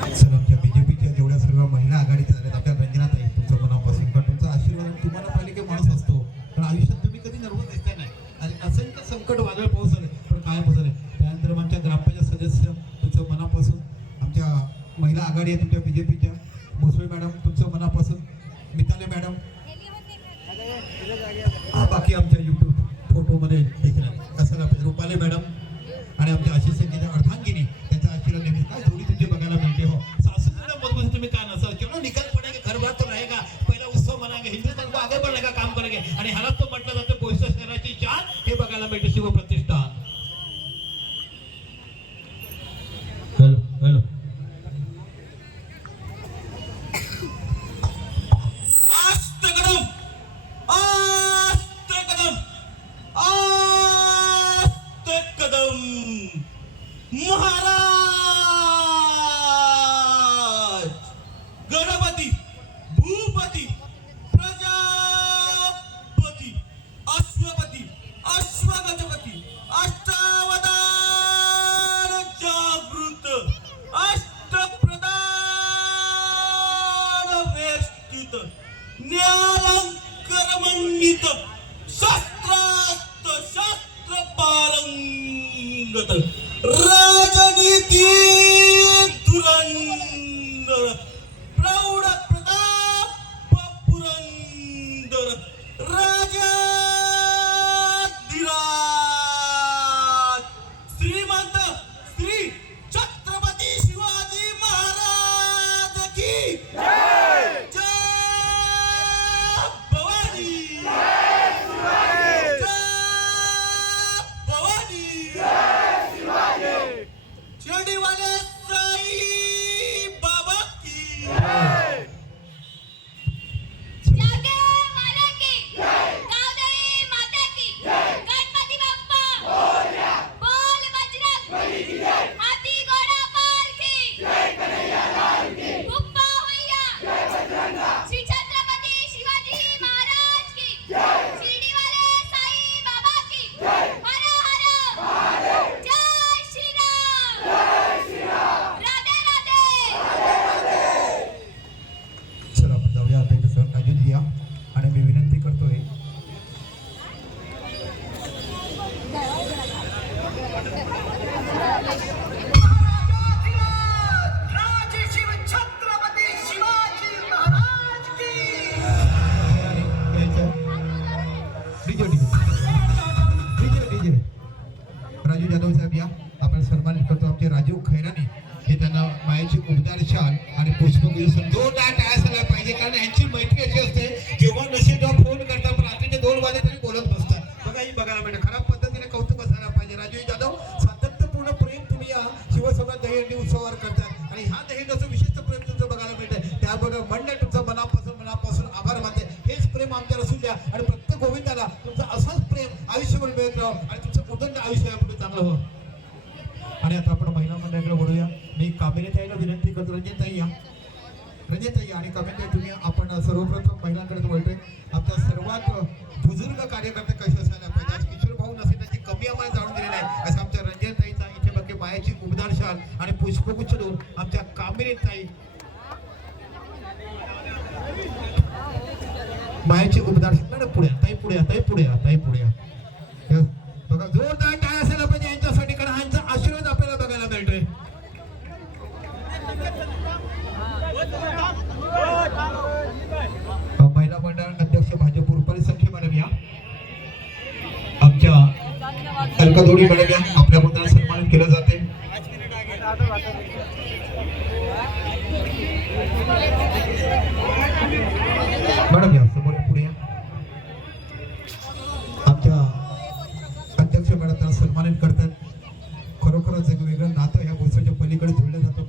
sir आमच्या बीजेपीच्या जेवढ्या सर्व महिला आघाडीत आल्या आपल्या रंजनात आहे तुमचं मनापासून कारण तुमचा आशीर्वाद तुम्हाला पाहिले की माणूस असतो पण आयुष्यात तुम्ही कधी नर्वस दिसता नाही आणि असंख्य संकट वादळ पाऊस आले पण कायम पोचले त्यानंतर आमच्या ग्रामपंचायत सदस्य तुमचं मनापासून आमच्या महिला आघाडी आहे तुमच्या बीजेपीच्या मुसळे मॅडम तुमचं मनापासून मिताली मॅडम बाकी आमच्या युट्यूब फोटोमध्ये देखील असायला पाहिजे रुपाली मॅडम आणि आमच्या आशिष संगीता अर्धांगिनी त्यांचा आशीर्वाद नेहमी काय जोडी तुमची बघायला मिळते हो सासूला मजबूत तुम्ही का नसाल क्यों निकल पडेगा घर बार तो रहेगा पहिला उत्सव मनाएंगे हिंदुस्तान को आगे बढ़ने का काम करेंगे आणि ह्याला तो म्हटलं जातं बोईसर शहराची शान हे बघायला मिळते शिवप्रतिष्ठान हॅलो हॅलो महाराज गणपती भूपती प्रजापती अश्वपती अश्वगजपती अष्टावतार जागृत अष्टप्रधान वेष्टित न्यायालंकरमंडित शस्त्रास्त्र शस्त्र पारंगत राजनीती धुरंधर प्रौढ प्रताप पुरंदर राजाधिराज श्रीमंत श्री छत्रपती शिवाजी महाराज की जय जय भवानी जय भवानी शिर्डीवाले साई बाबा की जागे माता की गावदेवी माता की गणपती बाप्पा मोरया बोल बजरंग बली की जय हाथी घोड़ा पाल की जय कन्हैया लाल की गुप्पा हुइया जय बजरंगा श्री छत्रपती शिवाजी महाराज की जय शिर्डीवाले साई बाबा की जय हर हर महादेव जय श्री राम राधे राधे चला आपण जाऊया आता इथे सर काजू घ्या आणि मी विनंती करतोय राजे शिव छत्रपती शिवाजी महाराज की डीजे राजू जाधव साहेब या आपण सन्मानित करतो आमचे राजीव खैरानी हे त्यांना मायाची उबदार शाल आणि पुष्पगुच्छ जोरदार टाळ्या झाला पाहिजे कारण यांची मैत्री अशी असते जेव्हा नशे जेव्हा फोन करतात पण रात्रीचे 2 वाजे तरी बोलत बसतात बघा ही बघायला मिळते खराब पद्धतीने कौतुक असायला पाहिजे राजू जाधव सातत्यपूर्ण प्रेम तुम्ही या शिवसभा दहीहंडी उत्सवावर करतात आणि ह्या दहीहंडीचं विशिष्ट प्रेम तुमचं बघायला मिळतं त्याबरोबर मंडळ तुमचं मनापासून आभार मानते हेच प्रेम आमच्यावर असू द्या आणि प्रत्येक गोविंदाला तुमचं असंच प्रेम आयुष्यभर मिळत राहो आणि तुमचं उदंड आयुष्य यापुढे चांगलं हो आणि आता आपण महिला मंडळाकडे वळूया मी कामिनीताईला विनंती करतो रंजनताई या आणि कामिनीताई तुम्ही आपण सर्वप्रथम महिलांकडे वळतोय आमच्या सर्वात बुजुर्ग कार्यकर्ते कसे असायला पाहिजे आज किशोर भाऊ नसेल त्याची कमी आम्हाला जाणून दिलेली आहे असं आमच्या रंजनताईचा इथे बघे मायाची उबदार शाल आणि पुष्पगुच्छ देऊन आमच्या कामिनीताई मायाची उबदार शाल पुढे बघा जोरदार टाळ्या असायला पाहिजे यांच्यासाठी कारण ह्यांचा आशीर्वाद आपल्याला बघायला मिळतोय महिला मंडळ अध्यक्ष भाजप रुपाली संख्ये मॅडम या आमच्या अलकादोडी मॅडम या आपल्या मंडळाला सन्मानित केलं जाते मॅडम या समोर पुढे या आमच्या अध्यक्ष मॅडम त्यांना सन्मानित करतात खरोखरच एक वेगळं नातं ह्या गोष्टीच्या पलीकडे जोडलं जातं